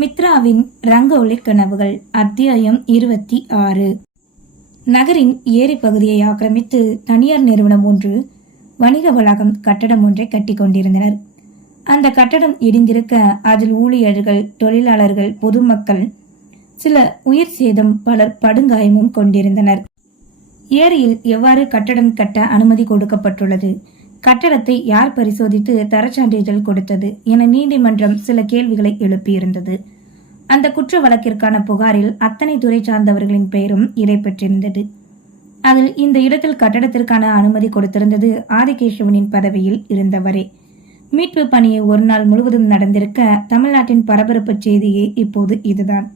மித்ராவின் ரங்கோலி கனவுகள் அத்தியாயம் இருபத்தி ஆறு. நகரின் ஏரி பகுதியை ஆக்கிரமித்து தனியார் நிறுவனம் ஒன்று வணிக வளாகம் கட்டடம் ஒன்றை கட்டி கொண்டிருந்தனர். அந்த கட்டடம் இடிந்திருக்க அதில் ஊழியர்கள் தொழிலாளர்கள் பொதுமக்கள் சில உயிர் சேதம் பலர் படுகாயமும் கொண்டிருந்தனர். ஏரியில் எவ்வாறு கட்டடம் கட்ட அனுமதி கொடுக்கப்பட்டுள்ளது? கட்டடத்தை யார் பரிசோதித்து தரச்சான்றிதழ் கொடுத்தது என நீதிமன்றம் சில கேள்விகளை எழுப்பியிருந்தது. அந்த குற்ற வழக்கிற்கான புகாரில் அத்தனை துறை சார்ந்தவர்களின் பெயரும் இடம்பெற்றிருந்தது அதில் இந்த இடத்தில் கட்டடத்திற்கான அனுமதி கொடுத்திருந்தது ஆதிகேசவனின் பதவியில் இருந்தவரே. மீட்பு பணியை ஒரு நாள் முழுவதும் நடந்திருக்க தமிழ்நாட்டின் பரபரப்பு செய்தியே இப்போது இதுதான்.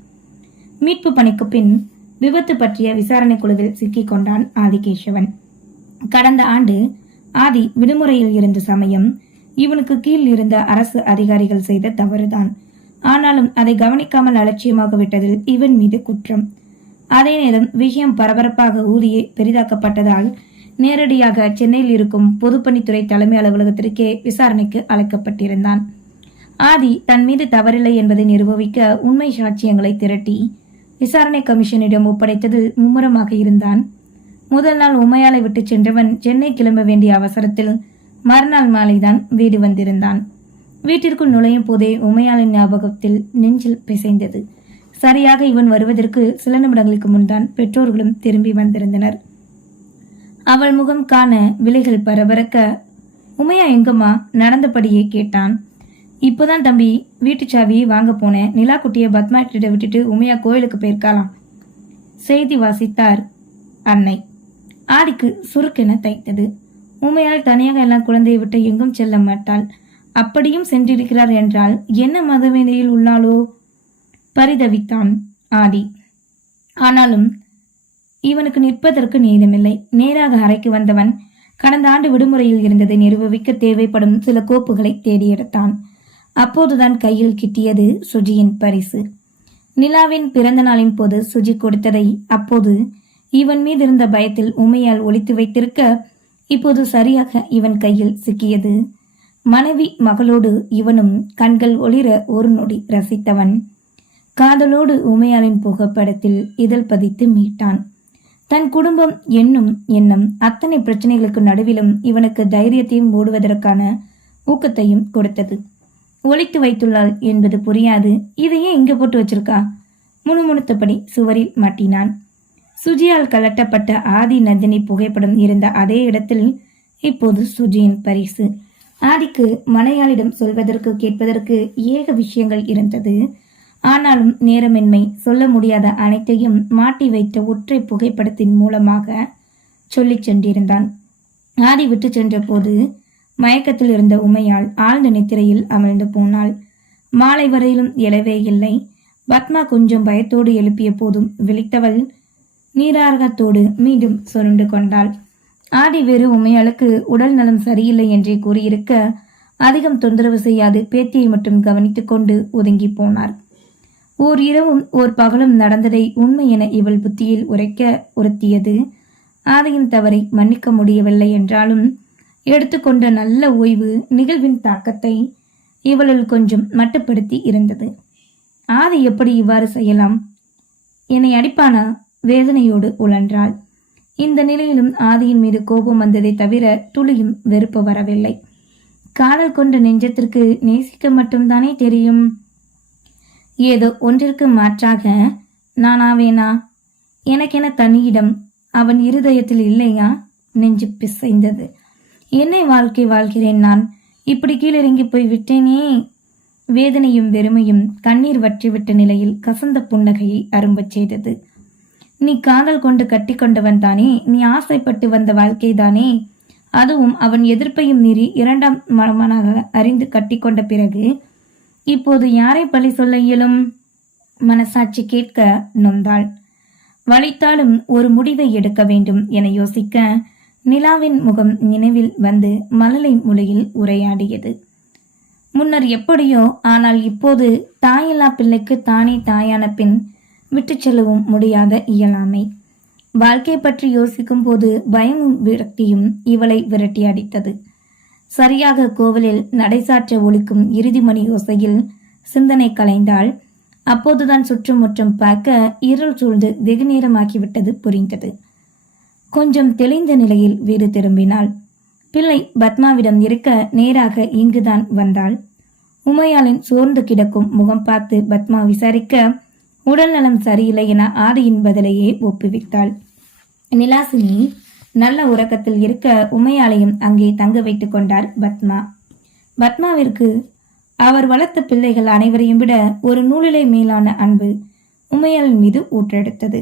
மீட்பு பணிக்கு பின் விபத்து பற்றிய விசாரணை குழுவில் சிக்கிக் கொண்டான் ஆதிகேசவன். கடந்த ஆண்டு ஆதி விடுமுறையில் இருந்த சமயம் இவனுக்கு கீழ் இருந்த அரசு அதிகாரிகள் செய்த தவறுதான். ஆனாலும் அதை கவனிக்காமல் அலட்சியமாக விட்டதில் இவன் மீது குற்றம். அதே நேரம் விஷயம் பரபரப்பாக ஊதியே பெரிதாக்கப்பட்டதால் நேரடியாக சென்னையில் இருக்கும் பொதுப்பணித்துறை தலைமை அலுவலகத்திற்கே விசாரணைக்கு அழைக்கப்பட்டிருந்தான். ஆதி தன் மீது தவறில்லை என்பதை நிரூபிக்க உண்மை சாட்சியங்களை திரட்டி விசாரணை கமிஷனிடம் ஒப்படைத்தது மும்முரமாக இருந்தான். முதல் நாள் உமையாலை விட்டு சென்றவன் சென்னை கிளம்ப வேண்டிய அவசரத்தில் மறுநாள் மாலைதான் வீடு வந்திருந்தான். வீட்டிற்குள் நுழையும் போதே உமையாளின் ஞாபகத்தில் நெஞ்சில் பிசைந்தது. சரியாக இவன் வருவதற்கு சில நிமிடங்களுக்கு முன்தான் பெற்றோர்களும் திரும்பி வந்திருந்தனர். அவள் முகம் காண விலைகள் பரபரக்க உமையா எங்கம்மா? நடந்தபடியே கேட்டான். இப்போதான் தம்பி வீட்டு சாவியை வாங்க போனேன். நிலா குட்டியை பத்மாட்டிட விட்டுட்டு உமையா கோயிலுக்கு போயிருக்கலாம் செய்தி வாசித்தார் அன்னை. ஆடிக்கு சுருக்கென தைத்தது. ஊமையால் தனியாக எல்லாம் குழந்தையை விட்டு எங்கும் செல்ல மாட்டாள். அப்படியும் சென்றிருக்கிறார் என்றால் என்ன மதவேனையில் உள்ளாளோ? பரிதவித்தான் ஆடி ஆனாலும் இவனுக்கு நிற்பதற்கு நேரமில்லை. நேராக அறைக்கு வந்தவன் கடந்த ஆண்டு விடுமுறையில் இருந்ததை நிரூபிக்க தேவைப்படும் சில கோப்புகளை தேடி எடுத்தான். அப்போதுதான் கையில் கிட்டியது சுஜியின் பரிசு. நிலாவின் பிறந்த நாளின் போது சுஜி கொடுத்ததை அப்போது இவன் மீது இருந்த பயத்தில் உமையால் ஒழித்து வைத்திருக்க இப்போது சரியாக இவன் கையில் சிக்கியது. மனைவி மகளோடு இவனும் கண்கள் ஒளிர ஒரு நொடி ரசித்தவன். காதலோடு உமையாளின் புகைப்படத்தில் இதழ் பதித்து மீட்டான். தன் குடும்பம் என்னும் எண்ணம் அத்தனை பிரச்சனைகளுக்கு நடுவிலும் இவனுக்கு தைரியத்தையும் ஓடுவதற்கான ஊக்கத்தையும் கொடுத்தது. ஒழித்து வைத்துள்ளாள் என்பது புரியாது. இதையே இங்க போட்டு வச்சிருக்கா? முணுமுணுத்தபடி சுவரில் மாட்டினான். சுஜியால் கலட்டப்பட்ட ஆதி நந்தினி புகைப்படம் இருந்த அதே இடத்தில் இப்போது சுஜியின் பரிசு. ஆதிக்கு மலையாளிடம் சொல்வதற்கு கேட்பதற்கு ஏக விஷயங்கள் இருந்தது. ஆனாலும் நேரமின்மை சொல்ல முடியாத அனைத்தையும் மாட்டி வைத்த ஒற்றை புகைப்படத்தின் மூலமாக சொல்லிச் சென்றிருந்தான். ஆதி விட்டு சென்ற போது மயக்கத்தில் இருந்த உமையால் ஆழ்ந்த நித்திரையில் அமர்ந்து போனாள். மாலை வரையிலும் எழவே இல்லை. பத்மா கொஞ்சம் பயத்தோடு எழுப்பிய போதும் விழித்தவள் நீரார்கத்தோடு மீண்டும் சுருண்டு கொண்டாள். ஆதிவேறு உமையாளுக்கு உடல் நலம் சரியில்லை என்றே கூறியிருக்க அதிகம் தொந்தரவு செய்யாது பேத்தியை மட்டும் கவனித்துக் கொண்டு ஒதுங்கி போனார் ஓர் இரவும் ஓர் பகலும் நடந்ததை உண்மை என இவள் புத்தியில் உரைக்க உறுத்தியது. ஆதியின் தவறை மன்னிக்க முடியவில்லை என்றாலும் எடுத்துக்கொண்ட நல்ல ஓய்வு நிகழ்வின் தாக்கத்தை இவளுள் கொஞ்சம் மட்டுப்படுத்தி இருந்தது. ஆதி எப்படி இவ்வாறு செய்யலாம்? என்னை அடிப்பானா? வேதனையோடு உழன்றாள். இந்த நிலையிலும் ஆதியின் மீது கோபம் வந்ததை தவிர துளியும் வெறுப்பு வரவில்லை. காதல் கொண்ட நெஞ்சத்திற்கு நேசிக்க மட்டும்தானே தெரியும்? ஏதோ ஒன்றிற்கு மாற்றாக நானாவேனா? எனக்கென தனியிடம் அவன் இருதயத்தில் இல்லையா? நெஞ்சு பிசைந்தது. என்னை வாழ்க்கை வாழ்கிறேன் நான். இப்படி கீழிறங்கி போய் விட்டேனே? வேதனையும் வெறுமையும் கண்ணீர் வற்றிவிட்ட நிலையில் கசந்த புன்னகையை அரும்பச் செய்தது. நீ காதல் கொண்டு கட்டிக்கொண்டவன் தானே நீ ஆசைப்பட்டு வந்த வாழ்க்கை தானே. அதுவும் அவன் எதிர்ப்பையும் மீறி இரண்டாம் மனமனாக அறிந்து கட்டிக்கொண்ட பிறகு இப்போது யாரை பழி சொல்ல இயலும்? மனசாட்சி கேட்க நொந்தாள். வழித்தாலும் ஒரு முடிவை எடுக்க வேண்டும் என யோசிக்க நிலாவின் முகம் நினைவில் வந்து மழலை மொழியில் உரையாடியது. முன்னர் எப்படியோ ஆனால் இப்போது தாயில்லா பிள்ளைக்கு தானே தாயான பின் விட்டு செல்லவும் முடியாத இயலாமை. வாழ்க்கை பற்றி யோசிக்கும் போது பயமும் விரக்தியும் இவளை விரட்டி அடித்தது. சரியாக கோவிலில் நடைசாற்ற ஒழிக்கும் இறுதி மணி யோசையில் சிந்தனை கலைந்தாள். அப்போதுதான் சுற்றுமுற்றும் பார்க்க இருள் சூழ்ந்து வெகு நேரமாகிவிட்டது புரிந்தது. கொஞ்சம் தெளிந்த நிலையில் வீடு திரும்பினாள். பிள்ளை பத்மாவிடம் இருக்க நேராக இங்குதான் வந்தாள். உமையாளின் சோர்ந்து கிடக்கும் முகம் பார்த்து பத்மா விசாரிக்க உடல் நலம் சரியில்லை என ஆதியின் பதிலையே ஒப்புவித்தாள். நிலாசினி நல்ல உறக்கத்தில் இருக்க உமையாளையும் அங்கே தங்க வைத்துக் கொண்டார் பத்மா. பத்மாவிற்கு அவர் வளர்த்த பிள்ளைகள் அனைவரையும் விட ஒரு நூலிலை மேலான அன்பு உமையாளின் மீது ஊற்றெடுத்தது.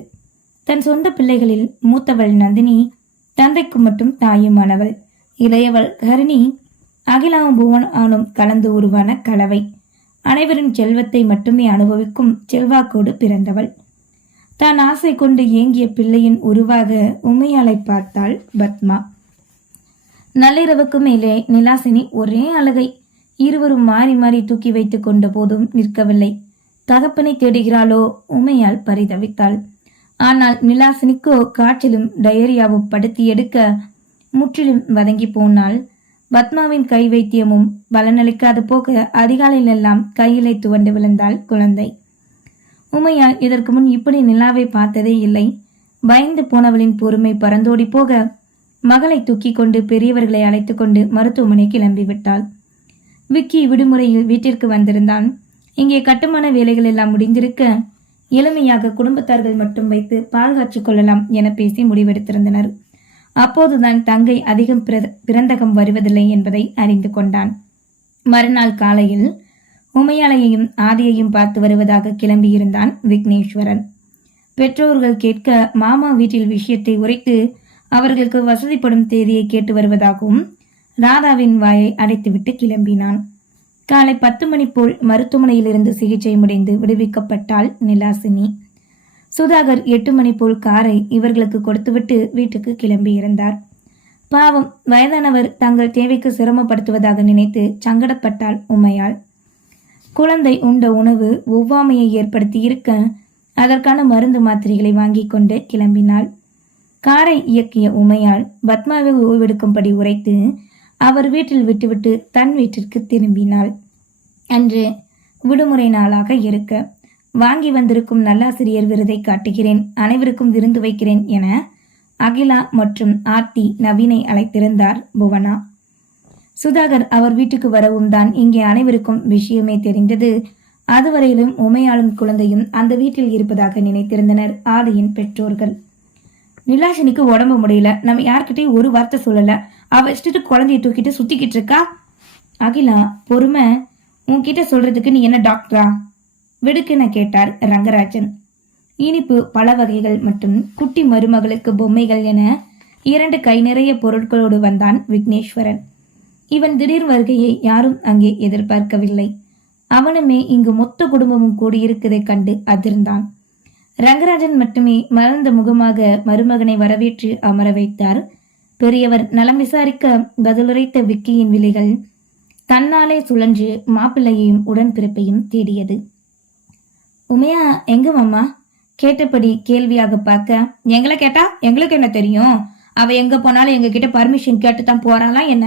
தன் சொந்த பிள்ளைகளில் மூத்தவள் நந்தினி தந்தைக்கு மட்டும் தாயுமானவள். இளையவள் கருணி அகிலாவும் புவனானும் கலந்து உருவான கலவை. அனைவரின் செல்வத்தை மட்டுமே அனுபவிக்கும் செல்வாக்கோடு பிறந்தவள். தான் ஆசை கொண்டு ஏங்கிய பிள்ளையின் உருவாக உமையாளை பார்த்தாள் பத்மா. நள்ளிரவுக்கு மேலே நிலாசினி ஒரே அழகை இருவரும் மாறி மாறி தூக்கி வைத்துக் கொண்ட போதும் நிற்கவில்லை. தகப்பனை தேடுகிறாளோ உமையால் பரிதவித்தாள். ஆனால் நிலாசினிக்கோ காற்றிலும் டயரியாவும் படுத்தி எடுக்க முற்றிலும் வதங்கி போனாள். பத்மாவின் கை வைத்தியமும் பலனளிக்காது போக அதிகாலையிலெல்லாம் கையிலை துவண்டு விழுந்தாள் குழந்தை. உமையால் இதற்கு முன் இப்படி நிலாவை பார்த்ததே இல்லை. பயந்து போனவளின் பொறுமை பறந்தோடி போக மகளை தூக்கி கொண்டு பெரியவர்களை அழைத்து கொண்டு மருத்துவமனை கிளம்பி விட்டாள். விக்கி விடுமுறையில் வீட்டிற்கு வந்திருந்தான். இங்கே கட்டுமான வேலைகள் எல்லாம் முடிந்திருக்க எளிமையாக குடும்பத்தார்கள் மட்டும் வைத்து பால் காய்ச்சிக் கொள்ளலாம் என பேசி முடிவெடுத்திருந்தனர். அப்போதுதான் தங்கை அதிகம் பிர- பிறந்தகம் வருவதில்லை என்பதை அறிந்து கொண்டான். மறுநாள் காலையில் உமையாலையையும் ஆதியையும் பார்த்து வருவதாக கிளம்பியிருந்தான் விக்னேஸ்வரன். பெற்றோர்கள் கேட்க மாமா வீட்டில் விஷயத்தை உரைத்து அவர்களுக்கு வசதிப்படும் தேதியை கேட்டு வருவதாகவும் ராதாவின் வாயை அடைத்துவிட்டு கிளம்பினான். காலை பத்து மணி போல் மருத்துவமனையிலிருந்து சிகிச்சை முடிந்து விடுவிக்கப்பட்டாள் நிலாசினி. சுதாகர் எட்டு மணி போல் காரை இவர்களுக்கு கொடுத்துவிட்டு வீட்டுக்கு கிளம்பியிருந்தார் பாவம் வயதானவர் தங்கள் தேவைக்கு சிரமப்படுத்துவதாக நினைத்து சங்கடப்பட்டாள் உமையாள். குழந்தை உண்ட உணவு ஒவ்வாமையை ஏற்படுத்தி இருக்க அதற்கான மருந்து மாத்திரைகளை வாங்கி கொண்டு கிளம்பினாள். காரை இயக்கிய உமையாள் பத்மாவை ஓய்வெடுக்கும்படி உரைத்து அவர் வீட்டில் விட்டுவிட்டு தன் வீட்டிற்கு திரும்பினாள். அன்று விடுமுறை நாளாக இருக்க வாங்கி வந்திருக்கும் நல்லாசிரியர் விருதை காட்டுகிறேன் அனைவருக்கும் விருந்து வைக்கிறேன் என அகிலா மற்றும் ஆர்த்தி நவீனை அழைத்திருந்தார் புவனா. சுதாகர் அவர் வீட்டுக்கு வரவும் தான் இங்கே அனைவருக்கும் விஷயமே தெரிந்தது. அதுவரையிலும் உமையாளும் குழந்தையும் அந்த வீட்டில் இருப்பதாக நினைத்திருந்தனர் ஆதியின் பெற்றோர்கள். நிலாஷினிக்கு உடம்பு முடியல நம்ம யார்கிட்டயும் ஒரு வார்த்தை சொல்லல. அவ இஷ்டத்து குழந்தைய தூக்கிட்டு சுத்திக்கிட்டு இருக்கா? அகிலா பொறுமை. உன்கிட்ட சொல்றதுக்கு நீ என்ன டாக்டரா? விடுக்கென கேட்டார் ரங்கராஜன். இனிப்பு பல வகைகள் மற்றும் குட்டி மருமகளுக்கு பொம்மைகள் என இரண்டு கை நிறைய பொருட்களோடு வந்தான் விக்னேஸ்வரன். இவன் திடீர் வருகையை யாரும் அங்கே எதிர்பார்க்கவில்லை. அவனுமே இங்கு மொத்த குடும்பமும் கூடியிருக்கதைக் கண்டு அதிர்ந்தான். ரங்கராஜன் மட்டுமே மலர்ந்த முகமாக மருமகனை வரவேற்று அமர வைத்தார். பெரியவர் நலம் விசாரிக்க பதிலுரைத்த விக்கியின் விலைகள் தன்னாலே சுழன்று மாப்பிள்ளையையும் உடன்பிறப்பையும் தேடியது. உமையா எங்க மாமா? கேட்டபடி கேள்வியாக பார்க்க எங்களை கேட்டா எங்களுக்கு என்ன தெரியும்? அவ எங்க போனாலும் எங்க கிட்ட பர்மிஷன் கேட்டு தான் போறாளா என்ன?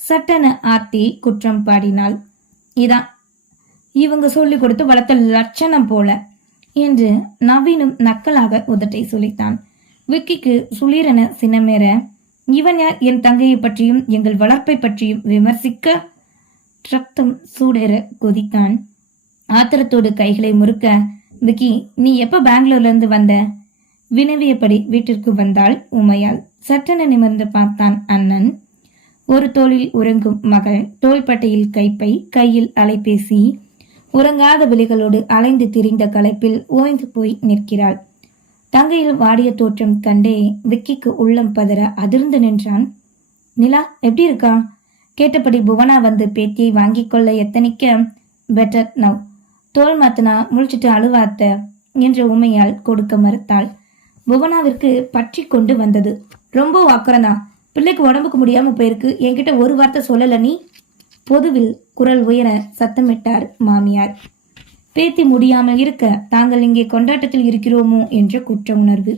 சட்டன ஆர்த்தி குற்றம் பாடினாள். இதான் இவங்க சொல்லி கொடுத்து வளர்த்த லட்சணம் போல என்று நவீனும் நக்கலாக உதட்டை சுழித்தான். விக்கிக்கு சுளீரென சினமேற இவன் யார்? என் தங்கையை பற்றியும் எங்கள் வளர்ப்பை பற்றியும் விமர்சிக்க ரத்தம் சூடேற கொதித்தான். ஆத்திரத்தோடு கைகளை முறுக்க விக்கி நீ எப்ப பெங்களூர்ல இருந்து வந்த? வினவியபடி வீட்டிற்கு வந்தாள் உமையால். சட்டென நிமிர்ந்து பார்த்தான் அண்ணன். ஒரு தோளில் உறங்கும் மகள் தோள்பட்டையில் கைப்பை கையில் அலைபேசி உறங்காத விழிகளோடு அலைந்து திரிந்த களைப்பில் ஓய்ந்து போய் நிற்கிறாள். தங்கையில் வாடிய தோற்றம் கண்டே விக்கிக்கு உள்ளம் பதற அதிர்ந்து நின்றான். நிலா எப்படி இருக்கா? கேட்டபடி புவனா வந்து பேத்தியை வாங்கிக் கொள்ள எத்தனிக்க? பெட்டர் நவ் தோல் மாத்தினா முழிச்சிட்டு அழுவாத்த என்ற உமையால் கொடுக்க மறுத்தாள். புவனாவிற்கு பற்றி கொண்டு வந்தது. ரொம்ப அக்கறனா பிள்ளைக்கு உடம்புக்கு முடியாம போயிருக்கு. என்கிட்ட ஒரு வார்த்தை சொல்லல நீ? பொதுவில் குரல் உயர சத்தமிட்டார் மாமியார். பேத்தி முடியாமல் இருக்க தாங்கள் இங்கே கொண்டாட்டத்தில் இருக்கிறோமோ என்ற குற்ற உணர்வு.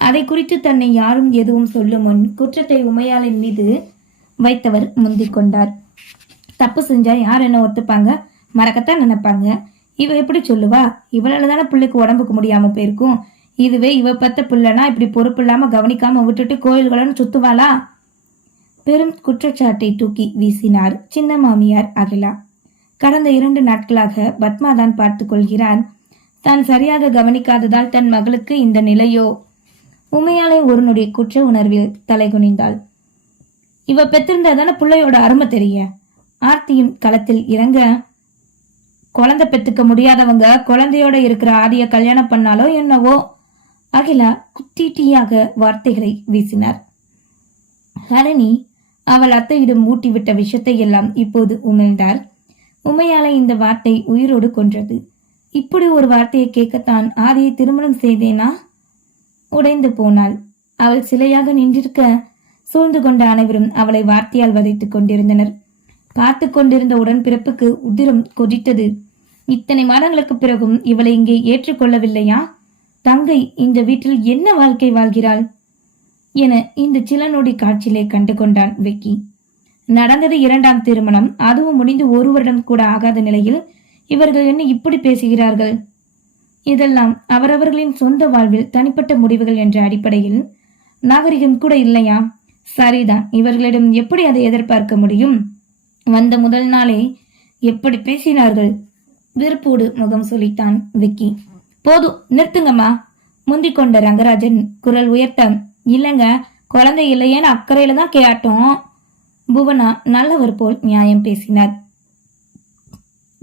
அதை குறித்து தன்னை யாரும் எதுவும் சொல்லும் முன் குற்றத்தை உமையாளின் மீது வைத்தவர் முந்திக் கொண்டார். தப்பு செஞ்சா யார் என்ன ஒத்துப்பாங்க? மறக்கத்தான் நினைப்பாங்க. இவ எப்படி சொல்லுவா? இவளால தானே பிள்ளைக்கு உடம்புக்கு முடியாம போயிருக்கும். இதுவே இவ பத்த பிள்ளைனா இப்படி பொறுப்பு இல்லாம கவனிக்காம விட்டுட்டு கோயில்களன்னு சுத்துவாளா? பெரும் குற்றச்சாட்டை தூக்கி வீசினார் சின்ன மாமியார் அகிலா. கடந்த இரண்டு நாட்களாக பத்மாதான் பார்த்து பார்த்துக் கொள்கிறார் தான் சரியாக கவனிக்காததால் தன் மகளுக்கு இந்த நிலையோ? உமையாலே ஒரு குற்ற உணர்வில் தலைகுனிந்தாள். இவ பெற்றிருந்தா தானே பிள்ளையோட அருமை தெரிய? ஆர்த்தியும் களத்தில் இறங்க குழந்தை பெத்துக்க முடியாதவங்க குழந்தையோட இருக்கிற ஆதிய கல்யாணம் பண்ணாலோ என்னவோ. அகிலா குத்தீட்டியாக வார்த்தைகளை வீசினார். ஹரணி அவள் அத்தையிடம் ஊட்டிவிட்ட விஷயத்தை எல்லாம் இப்போது உமிழ்ந்தாள் உமையால இந்த வார்த்தை உயிரோடு கொன்றது. இப்படி ஒரு வார்த்தையை கேட்கத்தான் ஆதியை திருமணம் செய்தேனா? உடைந்து போனாள். அவள் சிலையாக நின்றிருக்க சூழ்ந்து கொண்ட அனைவரும் அவளை வார்த்தையால் வதைத்துக் கொண்டிருந்தனர். பார்த்து கொண்டிருந்த உடன்பிறப்புக்கு உதிரம் கொதித்தது. இத்தனை மாதங்களுக்கு பிறகும் இவளை இங்கே ஏற்றுக்கொள்ளவில்லையா? தங்கை இந்த வீட்டில் என்ன வாழ்க்கை வாழ்கிறாள்? என இந்த சில நொடி காட்சியிலே கண்டு கொண்டான் விக்கி. நடந்தது இரண்டாம் திருமணம். அதுவும் முடிந்து ஒரு வருடம் கூட ஆகாத நிலையில் இவர்கள் என்ன இப்படி பேசுகிறார்கள்? இதெல்லாம் அவரவர்களின் சொந்த வாழ்வில் தனிப்பட்ட முடிவுகள் என்ற அடிப்படையில் நாகரிகம் கூட இல்லையா? சரிதான். இவர்களிடம் எப்படி அதை எதிர்பார்க்க முடியும்? வந்த முதல் நாளே எப்படி பேசினார்கள்? வெறுப்போடு முகம் சொல்லித்தான் விக்கி. போதும் நிறுத்துங்கம்மா. முந்திக் கொண்ட ரங்கராஜன் குரல் உயர்த்த இல்லைங்க குழந்தை இல்லையேன்னு அக்கறையில தான் கேட்டோம் புவனா நல்லவர் போல் நியாயம் பேசினார்.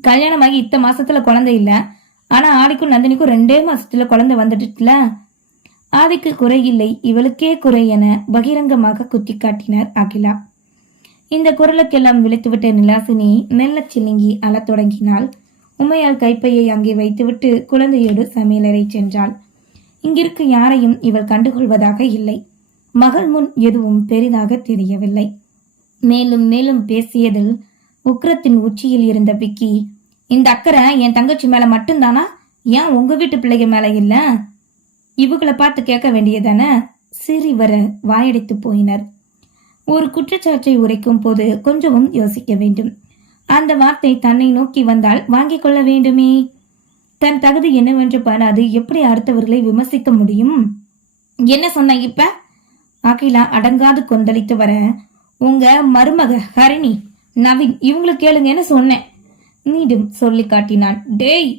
கல்யாணமாகி இத்த மாசத்துல குழந்தை இல்ல. ஆனா ஆடிக்கும் நந்தினிக்கும் ரெண்டே மாசத்துல குழந்தை வந்துட்டுல ஆதிக்கு குறை இல்லை இவளுக்கே குறை என பகிரங்கமாக குத்தி காட்டினார் அகிலா. இந்த குரலுக்கெல்லாம் விழித்துவிட்ட நிலாசினி மெல்ல சிலுங்கி அழத் தொடங்கினாள். உமையால் கைப்பையை அங்கே வைத்துவிட்டு குழந்தையோடு சமையலறை சென்றாள். இங்கிருக்க யாரையும் இவள் கண்டுகொள்வதாக இல்லை. மகள் முன் எதுவும் பெரிதாக தெரியவில்லை. மேலும் மேலும் பேசியதில் உக்கிரத்தின் உச்சியில் இருந்த பிக்கி இந்த அக்கறை என் தங்கச்சி மேல மட்டும்தானா? ஏன் உங்க வீட்டு பிள்ளைங்க மேல இல்ல? இவங்களை பார்த்து கேட்க வேண்டியதானே? சிறி வர வாயடித்து போயினர். ஒரு குற்றச்சாட்டை உரைக்கும் போது கொஞ்சமும் யோசிக்க வேண்டும். அந்த வார்த்தை தன்னை நோக்கி வந்தால் வாங்கிக் கொள்ள வேண்டுமே. தன் தகுதி என்னவென்று பாராது எப்படி அடுத்தவர்களை விமர்சிக்க முடியும்? என்ன சொன்ன இப்ப? அகிலா அடங்காது கொந்தளித்து வர. உங்க மருமக ஹரிணி நவீன் இவங்களுக்கு கேளுங்கன்னு சொன்னேன். மீண்டும் சொல்லி காட்டினான். டேய்!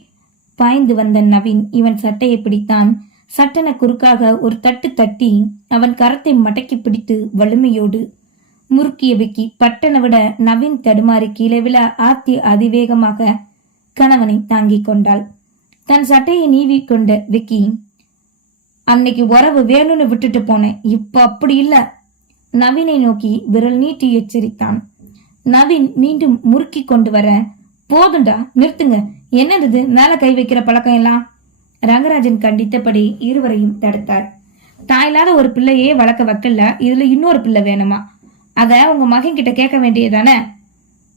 பாய்ந்து வந்த நவீன் இவன் சட்டையை பிடித்தான். சட்டன குறுக்காக ஒரு தட்டு தட்டி அவன் கரத்தை மடக்கி பிடித்து வலிமையோடு முறுக்கிய விக்கி பட்டனை விட நவீன் தடுமாறி கீழே விழ ஆர்த்தி அதிவேகமாக கணவனை தாங்கிக் கொண்டாள். தன் சட்டையை நீவி கொண்ட விக்கி அன்னைக்கு உறவு வேணும்னு விட்டுட்டு போனேன். இப்ப அப்படி இல்ல. நவீனை நோக்கி விரல் நீட்டி எச்சரித்தான். நவீன் மீண்டும் முறுக்கி கொண்டு வர போதும்டா நிறுத்துங்க. என்னது இது? மேல கை வைக்கிற பழக்கம் எல்லாம்? ரங்கராஜன் கண்டித்தபடி இருவரையும் தடுத்தார். தாயில்லாத ஒரு பிள்ளையே வளர்க்க வைக்கல. இதுல இன்னொரு பிள்ளை வேணுமா? அத உங்க மகன் கிட்ட கேட்க வேண்டியதானே?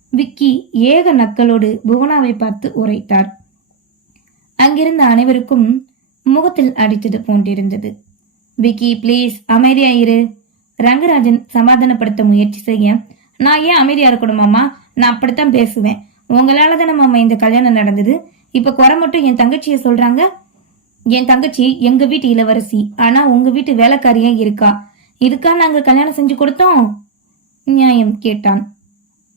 விக்கி ஏக நக்களோடு புவனாவை பார்த்து உரைத்தார். அங்கிருந்த அனைவருக்கும் முகத்தில் அடித்தது போன்றிருந்தது. விக்கி ப்ளீஸ் அமைதியா இரு. ரங்கராஜன் சமாதானப்படுத்த முயற்சி செய்ய. நான் ஏன் அமைதியா இருக்கணுமாமா நான் அப்படித்தான் பேசுவேன். உங்களால தானே மாமா இந்த கல்யாணம் நடந்தது? இப்ப குறை மட்டும் என் தங்கச்சிய சொல்றாங்க? என் தங்கச்சி எங்க வீட்டு இளவரசி. ஆனா உங்க வீட்டு வேலைக்காரியா இருக்கா? இதுக்கா நாங்க கல்யாணம் செஞ்சு கொடுத்தோம்? நியாயம் கேட்டான்.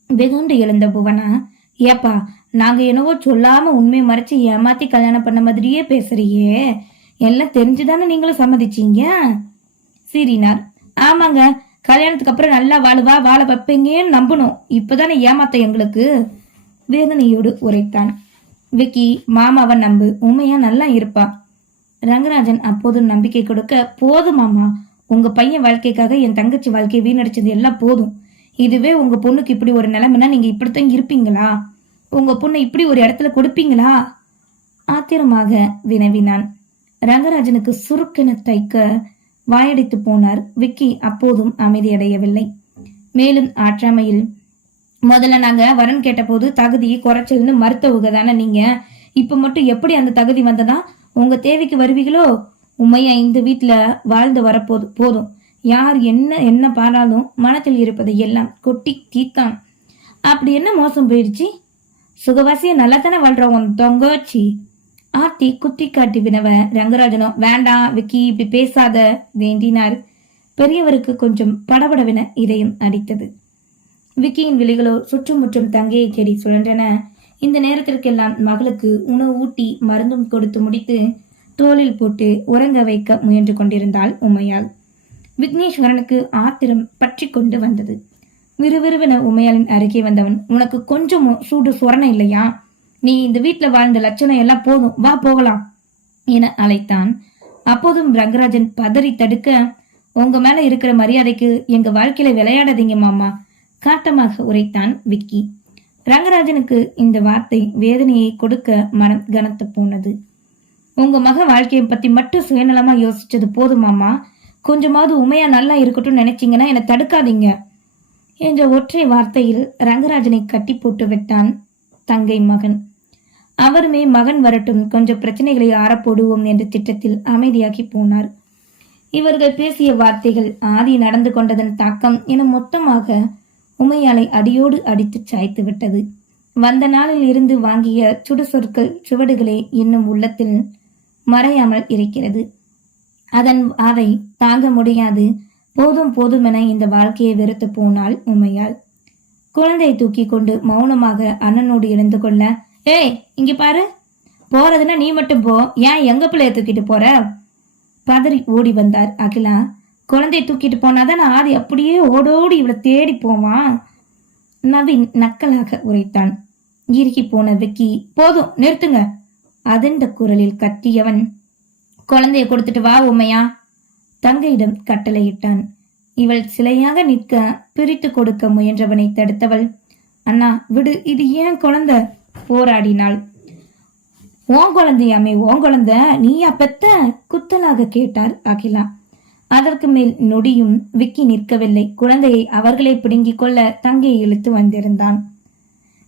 வெகுண்டு எழுந்த புவனா ஏப்பா நாங்க என்னவோ சொல்லாம உண்மை மறைச்சு ஏமாத்தி கல்யாணம் பண்ண மாதிரியே பேசுறியே. எல்லாம் தெரிஞ்சுதானே நீங்களும் சம்மதிச்சீங்க? சீரினார் ஆமாங்க கல்யாணத்துக்கு அப்புறம் நல்லா வாழுவா வாழ வைப்பீங்கன்னு நம்பணும். இப்பதானே ஏமாத்த எங்களுக்கு? வேதனையோடு உரைத்தான். விக்கி மாமாவை நம்பு உண்மையா நல்லா இருப்பா. ரங்கராஜன் அப்போது நம்பிக்கை கொடுக்க போதும் மாமா. உங்க பையன் வாழ்க்கைக்காக என் தங்கச்சி வாழ்க்கையை வீணடிச்சது எல்லாம் போதும். இதுவே உங்க பொண்ணுக்கு இப்படி ஒரு நிலைமைனா நீங்க இப்படித்தான் இருப்பீங்களா? உங்க பொண்ணை இப்படி ஒரு இடத்துல கொடுப்பீங்களா? ஆத்திரமாக வினவினான். ரங்கராஜனுக்கு சுருக்கென தைக்க வாயடித்து போனார் விக்கி. அப்போதும் அமைதியடையவில்லை. மேலும் ஆற்றாமையில் முதல்ல நாங்க வரன் கேட்டபோது தகுதி குறைச்சல்னு மறுத்தவுக தானே நீங்க. இப்ப மட்டும் எப்படி அந்த தகுதி வந்ததா? உங்க தேவைக்கு வருவீங்களோ? உண்மையா இந்த வீட்டுல வாழ்ந்து வரப்போது போதும். யார் என்ன என்ன பாராலும் மனத்தில் இருப்பதை எல்லாம் கொட்டி தீத்தான் அப்படி என்ன மோசம் போயிடுச்சு? சுகவாசிய நல்லா தானே வாழ்றோம் உன் தொங்கோச்சி? ஆர்த்தி குத்தி காட்டி வினவ ரங்கராஜனோ வேண்டாம் விக்கி இப்படி பேசாத வேண்டினார். பெரியவருக்கு கொஞ்சம் படபடவென இதயம் அடித்தது. விக்கியின் விழிகளோ சுற்றுமுற்றும் தங்கையை தேடி சுழன்றன. இந்த நேரத்திற்கெல்லாம் மகளுக்கு உணவு ஊட்டி மருந்தும் கொடுத்து முடித்து தோளில் போட்டு உறங்க வைக்க முயன்று கொண்டிருந்தாள் உமையாள். விக்னேஸ்வரனுக்கு ஆத்திரம் பற்றி கொண்டு வந்தது. விறுவிறுவென உமையாளின் அருகே வந்தவன் உனக்கு கொஞ்சமும் சூடு சொரணை இல்லையா? நீ இந்த வீட்டில் வாழ்ந்த லட்சணம் எல்லாம் போதும் வா போகலாம் என அழைத்தான். அப்போதும் ரங்கராஜன் பதறி தடுக்க உங்க மேல இருக்கிற மரியாதைக்கு எங்க வாழ்க்கையில விளையாடாதீங்க மாமா காட்டமாக உரைத்தான் விக்கி. ரங்கராஜனுக்கு இந்த வார்த்தை வேதனையை கொடுக்க மனம் கனத்து போனது. உங்க மக வாழ்க்கையை பத்தி மட்டும் சுயநலமா யோசிச்சது போதுமாமா கொஞ்சமாவது உமையா நல்லா இருக்கட்டும் நினைச்சீங்கன்னா என்னை தடுக்காதீங்க. என்ற ஒற்றை வார்த்தையில் ரங்கராஜனை கட்டி போட்டு விட்டான் தங்கை மகன். அவருமே மகன் வரட்டும் கொஞ்சம் பிரச்சனைகளை ஆறப்போடுவோம் என்ற திட்டத்தில் அமைதியாகி போனார். இவர்கள் பேசிய வார்த்தைகள் ஆதி நடந்து கொண்டதன் தாக்கம் என மொத்தமாக உமையாலை அடியோடு அடித்துச் சாய்த்து விட்டது. வந்த நாளில் இருந்து வாங்கிய சுடு சொற்கள் சுவடுகளே இன்னும் உள்ளத்தில் மறையாமல் இருக்கிறது. அதன் அதை தாங்க முடியாது. போதும் போதுமென இந்த வாழ்க்கையை வெறுத்து போனாள் உமையாள் குழந்தையை தூக்கி கொண்டு மௌனமாக அண்ணனோடு எழுந்து கொள்ள ஏய் இங்க பாரு. போறதுன்னா நீ மட்டும் போ. ஏன் எங்க பிள்ளைய தூக்கிட்டு போற? பதறி ஓடி வந்தார் அகிலா. குழந்தைய தூக்கிட்டு போனாதான் ஆதி அப்படியே ஓடோடி இவளை தேடி போவான். நவீன் நக்கலாக உரைத்தான். இறுகி போன விக்கி போதும் நிறுத்துங்க. அதண்ட குரலில் கத்தியவன் குழந்தைய கொடுத்துட்டு வா உமையா. தங்கையிடம் கட்டளையிட்டான். இவள் சிலையாக நிற்க பிரித்து கொடுக்க முயன்றவனை தடுத்தவள். அண்ணா விடு இது ஏன் குழந்தை? போராடினாள். ஓன் குழந்தையாமே ஓன் குழந்தை நீயா பெத்த? குத்தலாக கேட்டார் அகிலா. அதற்கு மேல் நொடியும் விக்கி நிற்கவில்லை. குழந்தையை அவர்களே பிடுங்கிக் கொள்ள தங்கையை இழுத்து வந்திருந்தான்.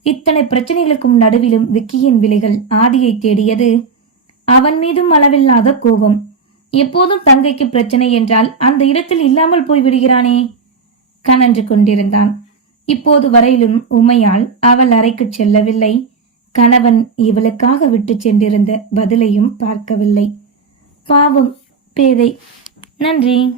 இத்தனை பிரச்சனைகளுக்கும் நடுவிலும் விக்கியின் விலைகள் ஆதியை தேடியது. அவன் மீதும் அளவில்லாத கோபம். எப்போதும் தங்கைக்கு பிரச்சனை என்றால் அந்த இடத்தில் இல்லாமல் போய் விடுகிறானே? கனன்று கொண்டிருந்தான். இப்போது வரையிலும் உமையால் அவள் அறைக்கு செல்லவில்லை. கணவன் இவளுக்காக விட்டு சென்றிருந்த பதிலையும் பார்க்கவில்லை. பாவம் பேதை நன்றி.